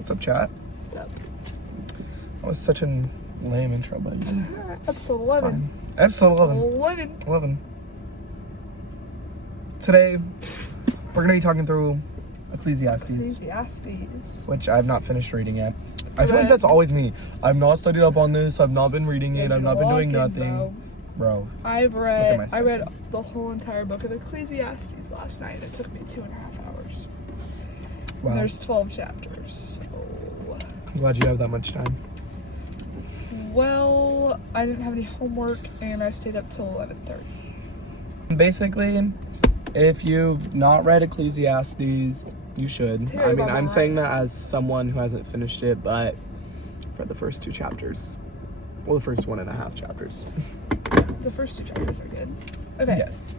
What's up, chat? What's up? That was such a lame intro, but Episode 11. Episode 11. 11. Today, we're going to be talking through Ecclesiastes, which I've not finished reading yet. I feel like that's always me. I've not studied up on this. I've not been reading it. I've not been doing nothing. Bro. I read the whole entire book of Ecclesiastes last night. It took me 2.5 hours. Wow. There's 12 chapters. So. I'm glad you have that much time. Well, I didn't have any homework and I stayed up till 11:30. Basically, if you've not read Ecclesiastes, you should. I mean, I'm saying that as someone who hasn't finished it, but for the first 2 chapters. Well, the first 1.5 chapters. The first 2 chapters are good. Okay. Yes.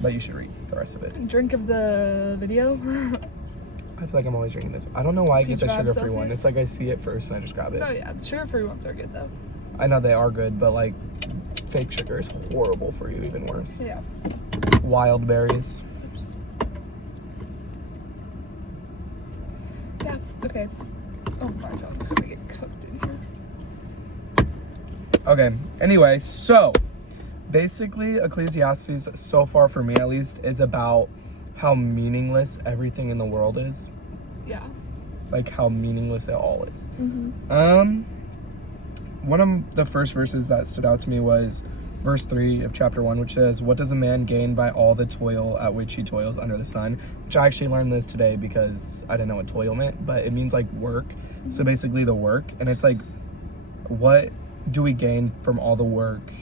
But you should read the rest of it. Drink of the video. I feel like I'm always drinking this. I don't know why I get the sugar-free Celsius? one. It's like I see it first and I just grab it. No, yeah, the sugar-free ones are good though. I know they are good, but like fake sugar is horrible for you, even worse. Yeah. Wild berries. Oops. Yeah, okay. Oh, my phone's gonna get cooked in here. Okay, anyway, so basically Ecclesiastes, so far for me at least, is about how meaningless everything in the world is. Yeah. Like how meaningless it all is. Mm-hmm. One of the first verses that stood out to me was verse 3 of chapter 1, which says, "What does a man gain by all the toil at which he toils under the sun?" Which I actually learned this today because I didn't know what toil meant, but it means like work. Mm-hmm. So basically the work, and it's like, what do we gain from all the work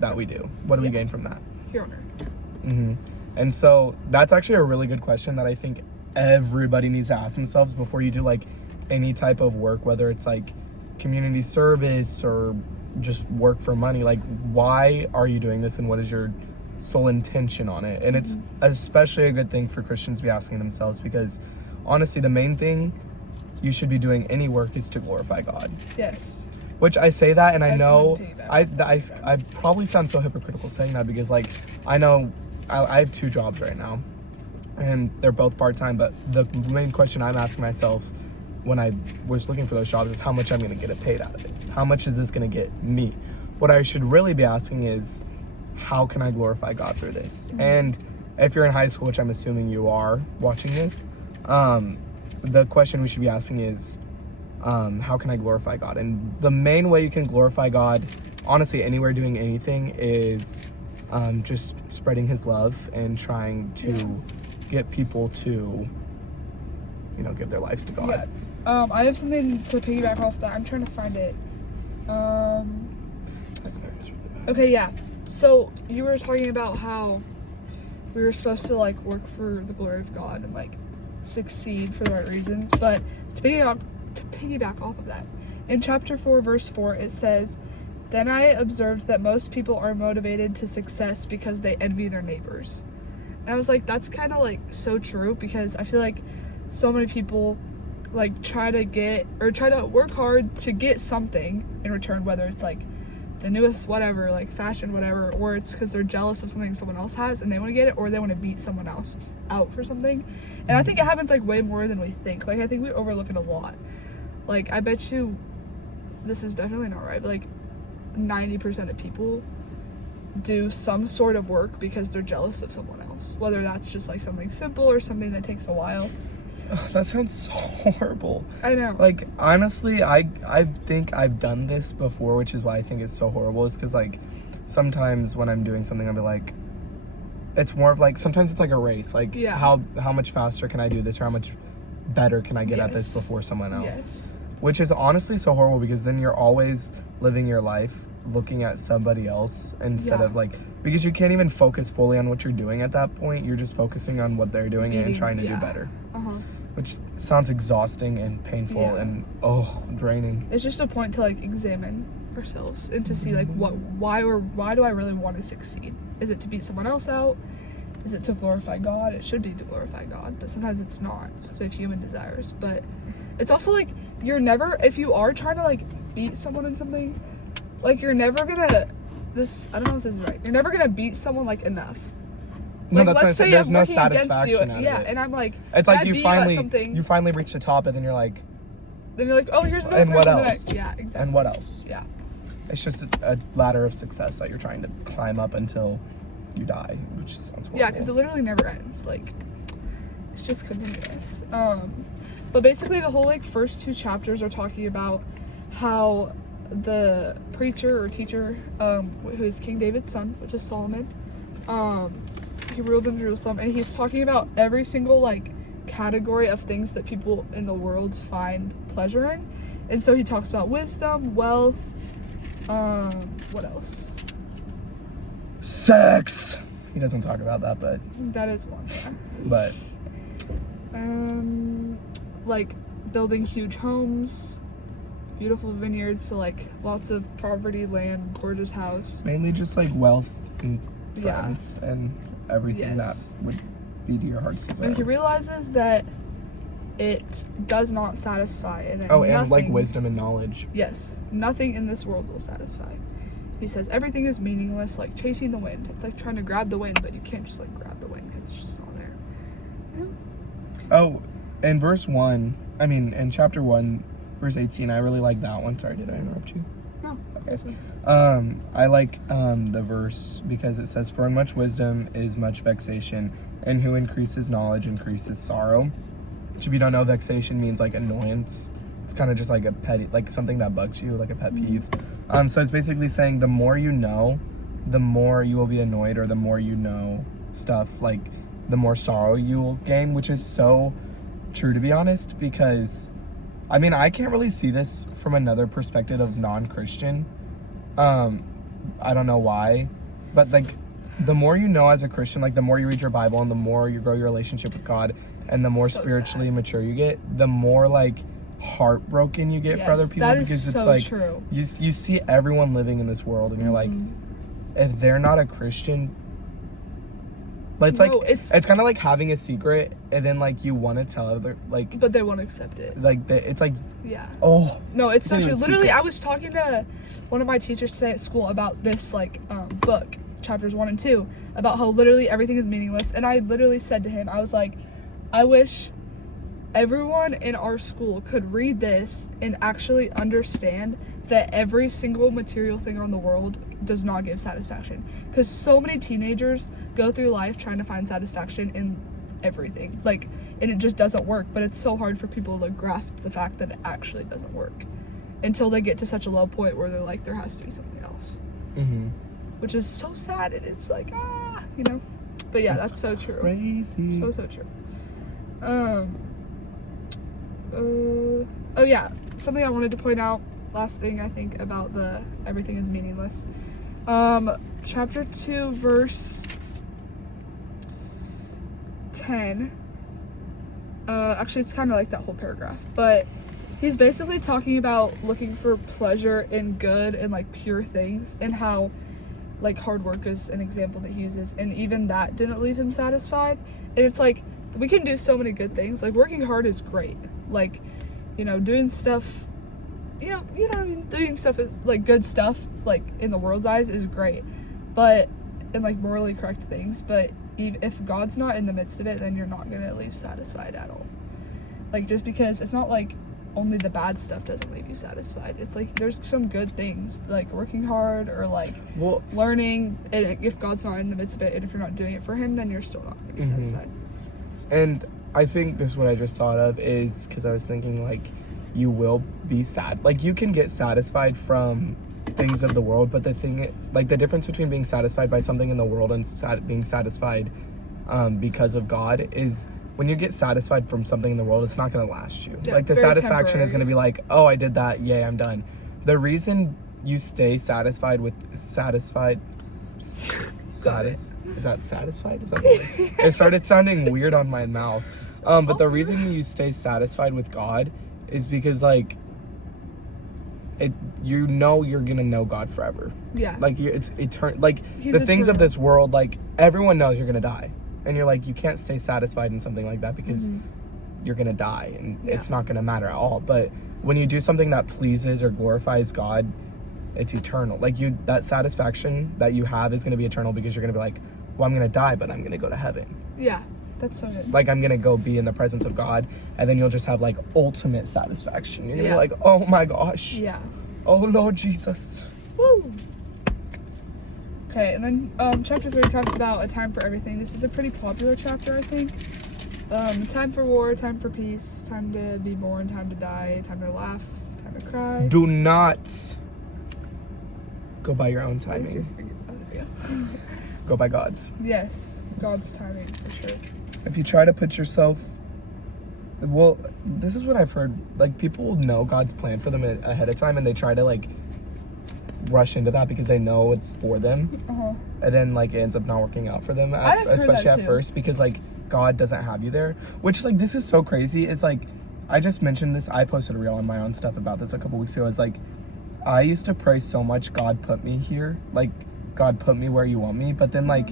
that we do? What do we gain from that? Here on Earth. Mm-hmm. And so that's actually a really good question that I think everybody needs to ask themselves before you do like any type of work, whether it's like community service or just work for money. Like, why are you doing this and what is your sole intention on it? And it's especially a good thing for Christians to be asking themselves, because honestly, the main thing you should be doing any work is to glorify God. Yes. Which I say that, and I know I probably sound so hypocritical saying that, because like I know I have 2 jobs right now and they're both part-time, but the main question I'm asking myself when I was looking for those jobs is how much I'm going to get paid out of it. How much is this going to get me? What I should really be asking is, how can I glorify God through this? Mm-hmm. And if you're in high school, which I'm assuming you are watching this, the question we should be asking is, how can I glorify God? And the main way you can glorify God, honestly, anywhere doing anything, is just spreading his love and trying to get people to, give their lives to God. Yeah. I have something to piggyback off that. I'm trying to find it. Okay, yeah. So you were talking about how we were supposed to like work for the glory of God and like succeed for the right reasons, but to piggyback off of that, in chapter 4 verse 4 it says, "Then I observed that most people are motivated to success because they envy their neighbors." And I was like, that's kind of like so true, because I feel like so many people like try to work hard to get something in return, whether it's like the newest whatever, like fashion whatever, or it's because they're jealous of something someone else has and they want to get it, or they want to beat someone else out for something. And I think it happens like way more than we think. Like I think we overlook it a lot. Like I bet you, this is definitely not right, but like 90% of people do some sort of work because they're jealous of someone else, whether that's just like something simple or something that takes a while. That sounds so horrible. I know. Like, honestly, I think I've done this before, which is why I think it's so horrible, is because like sometimes when I'm doing something, I'll be like, it's more of like, sometimes it's like a race, like how much faster can I do this, or how much better can I get at this before someone else. Which is honestly so horrible, because then you're always living your life looking at somebody else instead of like, because you can't even focus fully on what you're doing at that point. You're just focusing on what they're doing and trying to do better. Which sounds exhausting and painful and draining. It's just a point to like examine ourselves and to see like why do I really want to succeed? Is it to beat someone else out? Is it to glorify God? It should be to glorify God, but sometimes it's not, because we have human desires. But it's also like, you're never, if you are trying to like beat someone in something, like you're never gonna, I don't know if this is right, you're never gonna beat someone like enough. No, that's let's say there's no satisfaction out of it. And I'm like, it's like you finally reach the top, and then you're like, then you're like, oh, here's another And what person else? that yeah, exactly. And what else? Yeah. It's just a ladder of success that you're trying to climb up until you die, which sounds horrible. Yeah, because it literally never ends. Like, it's just continuous. But basically the whole like first 2 chapters are talking about how the preacher or teacher, who is King David's son, which is Solomon, he ruled in Jerusalem, and he's talking about every single like category of things that people in the world find pleasure in. And so he talks about wisdom, wealth, what else? Sex. He doesn't talk about that, but That is one, yeah. but Like building huge homes, beautiful vineyards, so like lots of property, land, gorgeous house. mainly just like wealth and Yeah. friends and everything Yes. that would be to your heart's desire. And he realizes that it does not satisfy, and that Oh, and like nothing- wisdom and knowledge. Yes, nothing in this world will satisfy. He says everything is meaningless, like chasing the wind. It's like trying to grab the wind, but you can't just like grab the wind because it's just not there. You know? Oh, in in chapter 1, verse 18, I really like that one. Sorry, did I interrupt you? No. Okay. I like the verse because it says, "For in much wisdom is much vexation, and who increases knowledge increases sorrow." Which, if you don't know, vexation means like annoyance. It's kind of just like a petty, like something that bugs you, like a pet peeve. So it's basically saying the more you know, the more you will be annoyed, or the more you know stuff, like the more sorrow you will gain, which is so true, to be honest, because I can't really see this from another perspective of non-Christian. I don't know why, but like the more you know as a Christian, like the more you read your Bible and the more you grow your relationship with God and the more So spiritually sad. mature you get, the more like heartbroken you get for other people, that is because it's so like true. you see everyone living in this world and you're like, if they're not a Christian, but it's No, like it's- it's kind of like having a secret and then like you want to tell other, like But they won't accept it. it's like, Yeah. oh, No, it's so Can't true. even speak Literally, it. I was talking to one of my teachers today at school about this like book, chapters 1 and 2, about how literally everything is meaningless. And I literally said to him, I was like, I wish everyone in our school could read this and actually understand that every single material thing on the world does not give satisfaction. Because so many teenagers go through life trying to find satisfaction in everything, like, and it just doesn't work. But it's so hard for people to grasp the fact that it actually doesn't work until they get to such a low point where they're like, there has to be something else, which is so sad. And it's like, you know. But yeah, that's so true. Crazy. So true. Oh yeah, something I wanted to point out, last thing I think about the everything is meaningless. Chapter 2, verse 10. Actually, it's kind of like that whole paragraph, but he's basically talking about looking for pleasure in good and like pure things, and how like hard work is an example that he uses, and even that didn't leave him satisfied. And it's like, we can do so many good things. Like, working hard is great. Like, you know, doing stuff, you know what I mean? Doing stuff is like good stuff, like in the world's eyes, is great. But, and like morally correct things. But if God's not in the midst of it, then you're not gonna leave satisfied at all. Like, just because it's not like only the bad stuff doesn't leave you satisfied. It's like there's some good things, like working hard or like learning. And if God's not in the midst of it, and if you're not doing it for Him, then you're still not gonna be satisfied. And I think this is what I just thought of, is because I was thinking like you will be sad. Like, you can get satisfied from things of the world, but the thing, like the difference between being satisfied by something in the world and being satisfied because of God is, when you get satisfied from something in the world, it's not going to last you. Yeah, like the it's very satisfaction is going to be like, oh, I did that, yay, I'm done. The reason you stay satisfied with is that satisfied? Is that the word? It started sounding weird on my mouth. But the reason you stay satisfied with God is because like you're gonna know God forever. Yeah. Like it's eternal. Like He's the things of eternal. this world, like everyone knows you're gonna die, and you're like, you can't stay satisfied in something like that because you're gonna die, and it's not gonna matter at all. But when you do something that pleases or glorifies God, it's eternal. Like that satisfaction that you have is gonna be eternal, because you're gonna be like, well, I'm gonna die, but I'm gonna go to heaven. Yeah, That's so good. Like, I'm gonna go be in the presence of God, and then you'll just have like ultimate satisfaction. You're gonna be like, oh my gosh. Yeah. Oh Lord Jesus. Woo. Okay, and then chapter 3 talks about a time for everything. This is a pretty popular chapter, I think. Time for war, time for peace, time to be born, time to die, time to laugh, time to cry. Do not go by your own What is your timing. figure? Go by God's. Yes, God's timing for sure. If you try to put yourself, well, this is what I've heard. Like, people know God's plan for them ahead of time, and they try to like rush into that because they know it's for them, and then like it ends up not working out for them, especially at first, because like God doesn't have you there. Which, like, this is so crazy. It's like, I just mentioned this. I posted a reel on my own stuff about this a couple weeks ago. It's like, I used to pray so much, God put me here, like God put me where you want me, but then like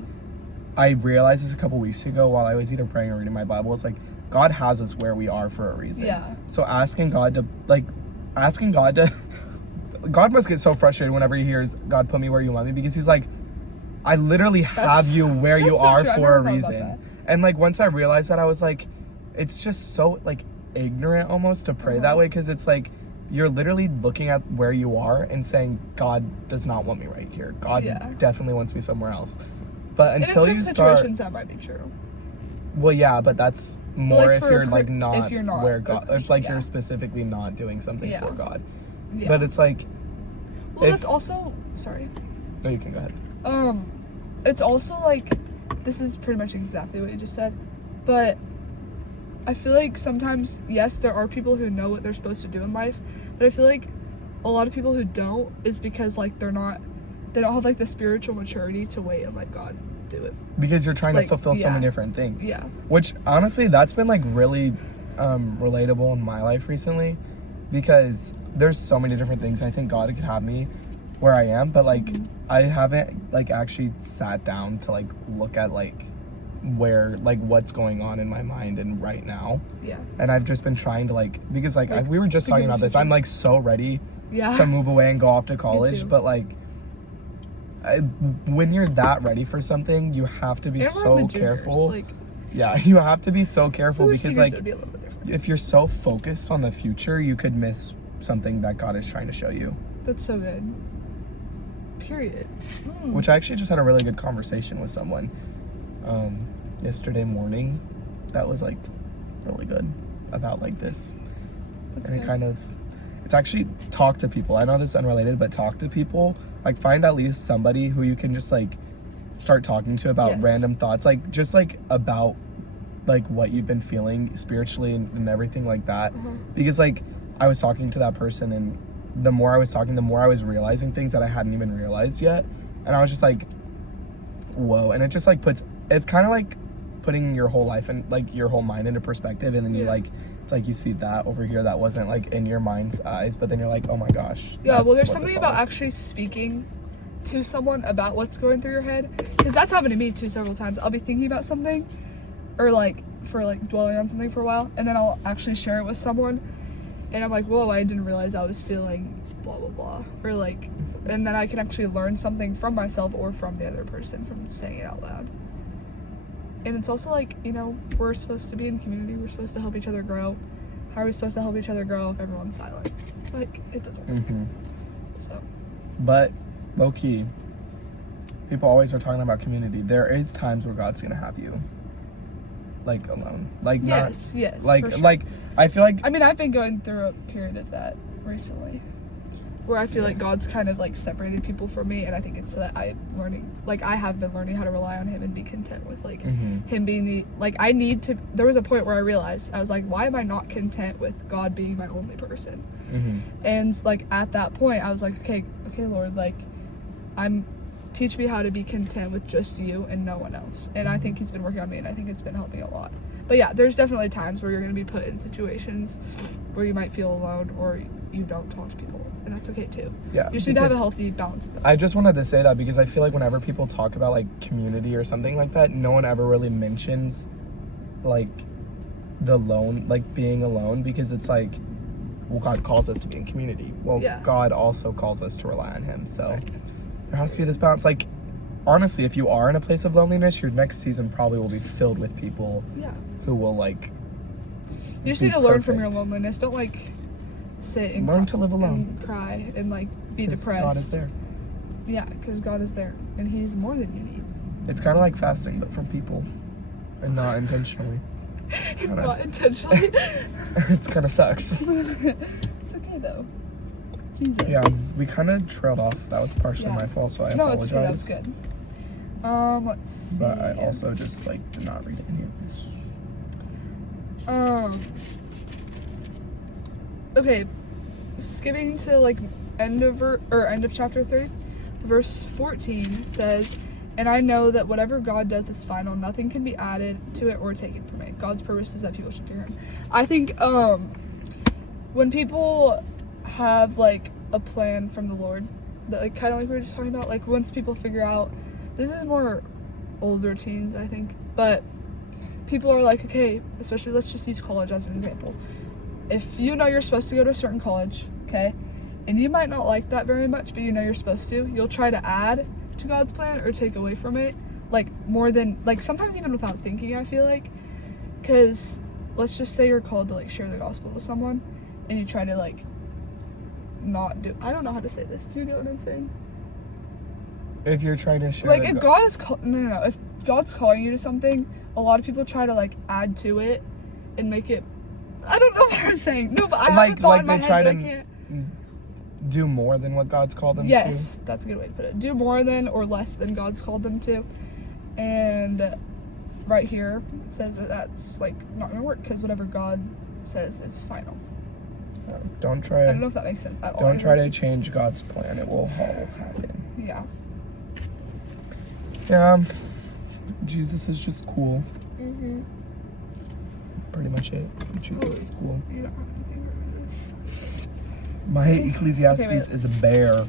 I realized this a couple weeks ago while I was either praying or reading my Bible. It's like, God has us where we are for a reason. Yeah. So asking God to God must get so frustrated whenever he hears God put me where you want me, because he's like, I literally have you where you are for a reason. And like, once I realized that, I was like, it's just so like ignorant almost to pray that way, because it's like, you're literally looking at where you are and saying, God does not want me right here. God definitely wants me somewhere else. But until you start, situations that might be true. Well, yeah, but that's more like if you're not where God, if like you're specifically not doing something for God. Yeah. But it's like, well, that's also, sorry. No, you can go ahead. It's also like, this is pretty much exactly what you just said, but I feel like sometimes, yes, there are people who know what they're supposed to do in life, but I feel like a lot of people who don't is because like they don't have like the spiritual maturity to wait and let God do it. Because you're trying to fulfill so many different things. Yeah. Which, honestly, that's been like really relatable in my life recently, because there's so many different things. I think God could have me where I am, but like I haven't like actually sat down to like look at like where, like, what's going on in my mind and right now. Yeah. And I've just been trying to like, because like we were just talking about this, I'm like so ready to move away and go off to college, but like when you're that ready for something, you have to be so careful. Yeah, you have to be so careful, because like if you're so focused on the future, you could miss something that God is trying to show you. That's so good. Period. Which I actually just had a really good conversation with someone yesterday morning that was like really good about like this. That's and good. It's actually talk to people. I know this is unrelated, but talk to people. Like, find at least somebody who you can just like start talking to about random thoughts, like just like about like what you've been feeling spiritually and everything like that. Because like I was talking to that person, and the more I was talking, the more I was realizing things that I hadn't even realized yet, and I was just like, whoa. And it just like it's kind of like putting your whole life and like your whole mind into perspective, and then you like, it's like you see that over here that wasn't like in your mind's eyes, but then you're like, oh my gosh. Yeah, well, there's something about actually speaking to someone about what's going through your head, because that's happened to me too several times. I'll be thinking about something, or like for like dwelling on something for a while, and then I'll actually share it with someone, and I'm like, whoa, I didn't realize I was feeling blah blah blah, or like, and then I can actually learn something from myself or from the other person from saying it out loud. And it's also like, you know, we're supposed to be in community, we're supposed to help each other grow. How are we supposed to help each other grow if everyone's silent? Like, it doesn't work. So, but low key, people always are talking about community. There is times where God's gonna have you like alone, like yes, like for sure. like I feel like, I mean, I've been going through a period of that recently, where I feel like God's kind of like separated people from me, and I think it's so that I have been learning how to rely on Him and be content with like Him being the, like, I need to. There was a point where I realized, I was like, why am I not content with God being my only person? And like at that point, I was like, okay, Lord, like teach me how to be content with just you and no one else. And I think He's been working on me, and I think it's been helping a lot. But yeah, there's definitely times where you're going to be put in situations where you might feel alone, or you don't talk to people, and that's okay too. Yeah, you just need to have a healthy balance of that. I just wanted to say that because I feel like whenever people talk about like community or something like that, no one ever really mentions like the lone, like being alone, because it's like, well, God calls us to be in community. Well, God also calls us to rely on Him. So there has to be this balance. Like, honestly, if you are in a place of loneliness, your next season probably will be filled with people Yeah. who will like. You just be need to learn from your perfect. loneliness. Don't like sit and Learn to live alone. and cry and like be 'Cause depressed. God is there. Yeah, because God is there and He's more than you need. It's kind of like fasting, but from people, and not intentionally. Not intentionally. It's kind of sucks. It's okay though. Jesus. Yeah, we kind of trailed off. That was partially Yeah. my fault, so I No, it's apologize. okay. That was good. Let's see. But I also just like did not read any of this. Okay, skipping to like end of chapter 3, verse 14 says, "And I know that whatever God does is final. Nothing can be added to it or taken from it. God's purpose is that people should fear Him." I think when people have like a plan from the Lord, that like kind of like we were just talking about, like once people figure out, this is more older teens, I think, but people are like, okay, especially let's just use college as an example. If you know you're supposed to go to a certain college, okay, and you might not like that very much, but you know you're supposed to, you'll try to add to God's plan or take away from it, like more than, like sometimes even without thinking, I feel like, because let's just say you're called to like share the gospel with someone, and you try to like not do, I don't know how to say this, do you get what I'm saying? If you're trying to share, Like if God is no, if God's calling you to something, a lot of people try to like add to it and make it, I don't know what I'm saying. No, but I have a thought in my head, but I can't. do more than what God's called them to. Yes, that's a good way to put it. Do more than or less than God's called them to. And right here it says that that's like not gonna work because whatever God says is final. Don't try. I don't know if that makes sense at all. Don't try to change God's plan. It will all happen. Yeah. Yeah. Jesus is just cool. Mhm. Pretty much it. Jesus is cool. You don't have anything to My Ecclesiastes Okay, wait. is a bear.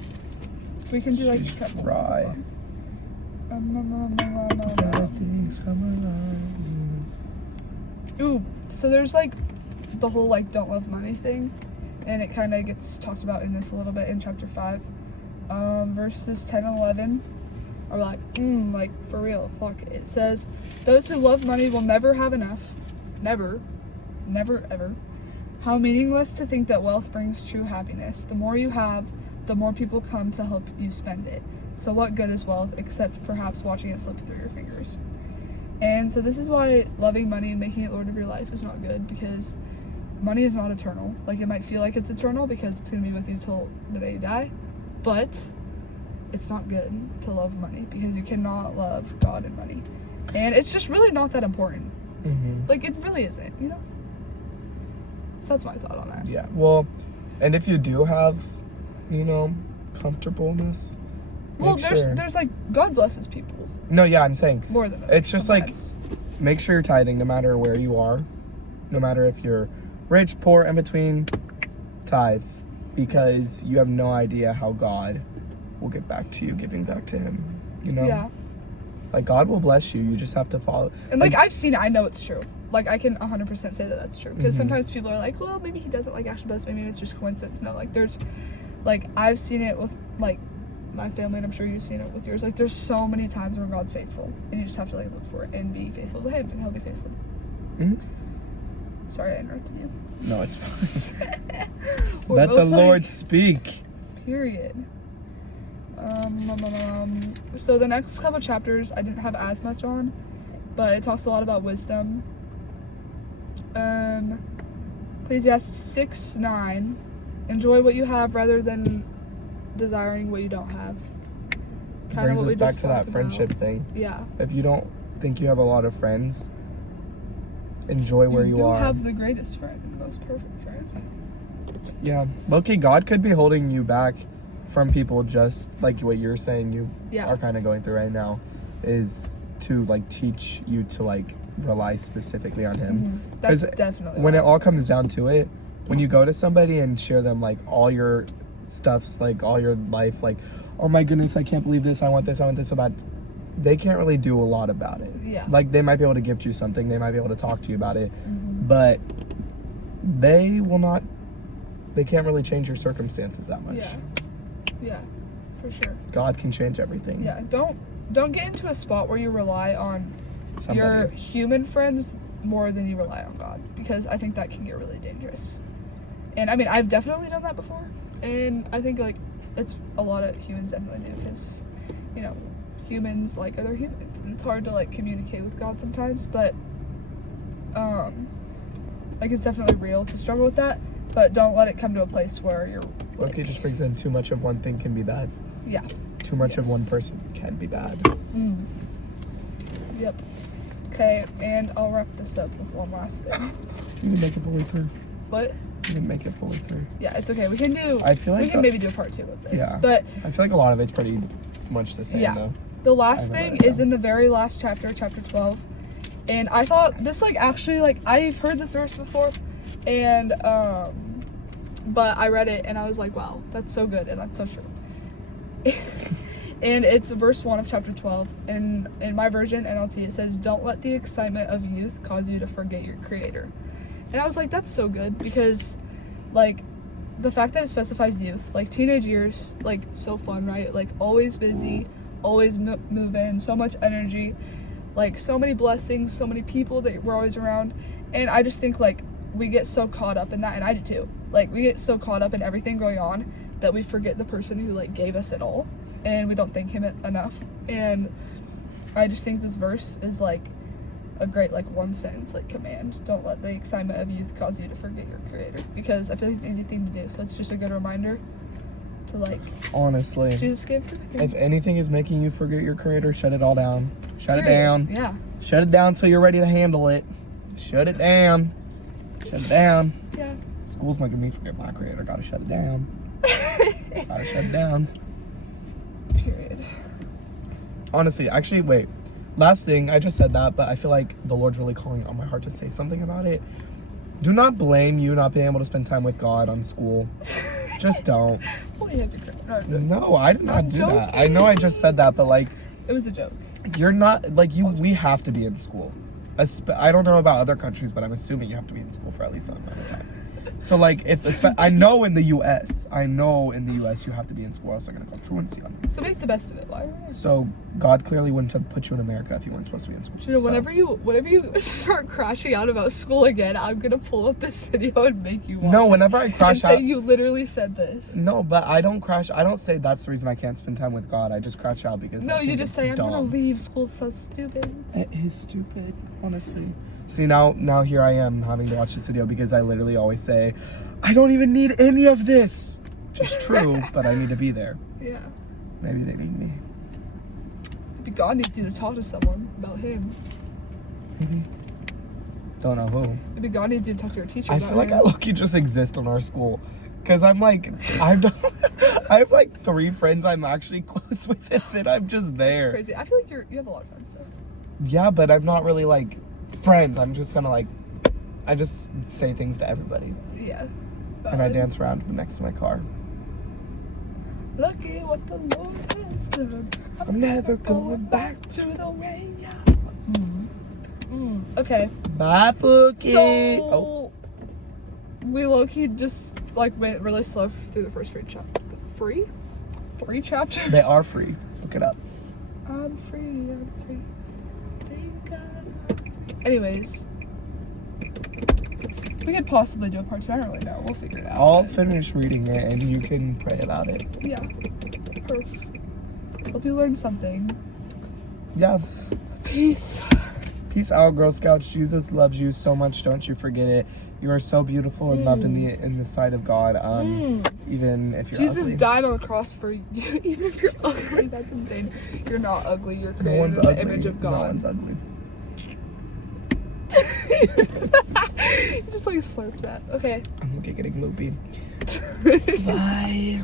We can do like She's a couple. dry. Ooh, so there's like the whole like don't love money thing, and it kind of gets talked about in this a little bit in chapter 5, verses 10 and 11 are like for real. Fuck. It says, "Those who love money will never have enough, never ever. How meaningless to think that wealth brings true happiness. The more you have, the more people come to help you spend it. So what good is wealth except perhaps watching it slip through your fingers?" And so this is why loving money and making it Lord of your life is not good, because money is not eternal. Like, it might feel like it's eternal because it's going to be with you till the day you die, but it's not good to love money because you cannot love God and money. And it's just really not that important. Mm-hmm. Like, it really isn't, you know? So that's my thought on that. Yeah. Well, and if you do have, comfortableness. Well, make sure. there's like, God blesses people No, yeah, I'm saying. more than It's just sometimes. make sure you're tithing no matter where you are, no matter if you're rich, poor, in between, tithe, because you have no idea how God will get back to you, giving back to Him. Yeah. Like, God will bless you. You just have to follow. And like I've seen it, I know it's true. Like, I can 100% say that that's true, because Mhm. sometimes people are like, well, maybe he doesn't like actually bless, maybe it's just coincidence. No, like there's, like I've seen it with like my family, and I'm sure you've seen it with yours. Like, there's so many times where God's faithful, and you just have to like look for it and be faithful to Him, and He'll be faithful. Mhm. Sorry, I interrupted you. No, it's fine. We're Let the both, like, Lord speak. Period. So the next couple chapters I didn't have as much on, but it talks a lot about wisdom. Ecclesiastes 6:9, enjoy what you have rather than desiring what you don't have. Kind Brings of what we us back just to that talked friendship about. thing. Yeah. If you don't think you have a lot of friends, enjoy where you do are. have the greatest friend and the most perfect friend. Yeah. Low-key, God could be holding you back from people, just like what you're saying you Yeah. are kind of going through right now, is to like teach you to like rely specifically on Him. Mhm. That's 'Cause definitely when why. it all comes down to it, when you go to somebody and share them like all your stuffs, like all your life, like, oh my goodness, I can't believe this, I want this so bad, they can't really do a lot about it. Yeah. Like, they might be able to gift you something, they might be able to talk to you about it, Mhm. but they can't really change your circumstances that much. Yeah. Yeah. For sure. God can change everything. Yeah. don't get into a spot where you rely on Somebody. your human friends more than you rely on God, because I think that can get really dangerous. And I mean, I've definitely done that before, and I think like it's a lot of humans definitely do, because you know, humans like other humans, and it's hard to like communicate with God sometimes, but like it's definitely real to struggle with that, but don't let it come to a place where you're like, Okay, just brings in too much of one thing can be bad. yeah, Too much of Yes. one person can be bad. Yep. Okay, and I'll wrap this up with one last thing. You didn't make it fully through. What? You didn't make it fully through. Yeah, it's okay. We can do. I feel like we can maybe do a part 2 of this. Yeah. But I feel like a lot of it's pretty much the same Yeah. though. the last I thing read it is down. in the very last chapter, chapter 12, and I thought this like actually like I've heard this verse before, and but I read it and I was like, wow, that's so good and that's so true. And it's verse 1 of chapter 12, and in my version, NLT, it says, "Don't let the excitement of youth cause you to forget your Creator." And I was like, that's so good, because like the fact that it specifies youth, like teenage years, like so fun, right? Like always busy, always moving, so much energy, like so many blessings, so many people that we're always around. And I just think like we get so caught up in that, and I do too. Like we get so caught up in everything going on that we forget the person who like gave us it all, and we don't thank him enough. And I just think this verse is like a great like one sentence like command. Don't let the excitement of youth cause you to forget your Creator, because I feel like it's an easy thing to do, so it's just a good reminder to like Honestly. Jesus gave us everything. If anything is making you forget your Creator, shut it all down. Shut it Period. down. Yeah. Shut it down until you're ready to handle it. Shut it down. Shut it down. Yeah. School's making me forget my Creator. Gotta shut it down. Gotta shut it down. Period. Honestly, actually, wait. Last thing, I just said that, but I feel like the Lord's really calling on my heart to say something about it. Do not blame you not being able to spend time with God on school. Just don't. Well, you have to cry. No, I did not I'm do that. joking. I know I just said that, but like, It was a joke. you're not, like, we have to be in school. I don't know about other countries, but I'm assuming you have to be in school for at least some amount of time. So like, I know in the U.S. you have to be in school, else they're gonna call truancy on you. So make the best of it. Why? So God clearly wouldn't have put you in America if you weren't supposed to be in school. You know, So- whenever you start crashing out about school again, I'm gonna pull up this video and make you watch No, it whenever I and crash say out. you literally said this. No, but I don't crash. I don't say that's the reason I can't spend time with God. I just crash out because. No, I you think just it's say I'm gonna dumb. leave. School's so stupid. It is stupid, honestly. See, now here I am having to watch this video because I literally always say, I don't even need any of this. Which is true, but I need to be there. Yeah. Maybe they need me. Maybe God needs you to talk to someone about Him. Maybe. Don't know who. Maybe God needs you to talk to your teacher I about feel like Him. I low-key just exist in our school. Because I'm like, I have like 3 friends I'm actually close with and then I'm just there. Crazy. I feel like you have a lot of friends though. Yeah, but I'm not really like friends. I'm just gonna like, I just say things to everybody. Yeah. And I dance around next to my car. Lucky what the Lord has done. I'm never going back to the way I was. Okay. Bye, Pookie. So Oh, we low-key just like went really slow through the first 3 chapters. they are free. Look it up. I'm free. Thank God I'm free. Anyways, we could possibly do a part 2. I don't really know. We'll figure it out. I'll but- finish reading it and you can pray about it. Yeah. Perfect. Hope you learned something. Yeah. Peace. Peace out, Girl Scouts. Jesus loves you so much. Don't you forget it. You are so beautiful and loved in the sight of God. Even if you're Jesus ugly. died on the cross for you. Even if you're ugly, that's insane. You're not ugly. You're No created one's in the ugly. image of No God. one's ugly. You just like slurped that. Okay. I'm okay getting loopy. Bye.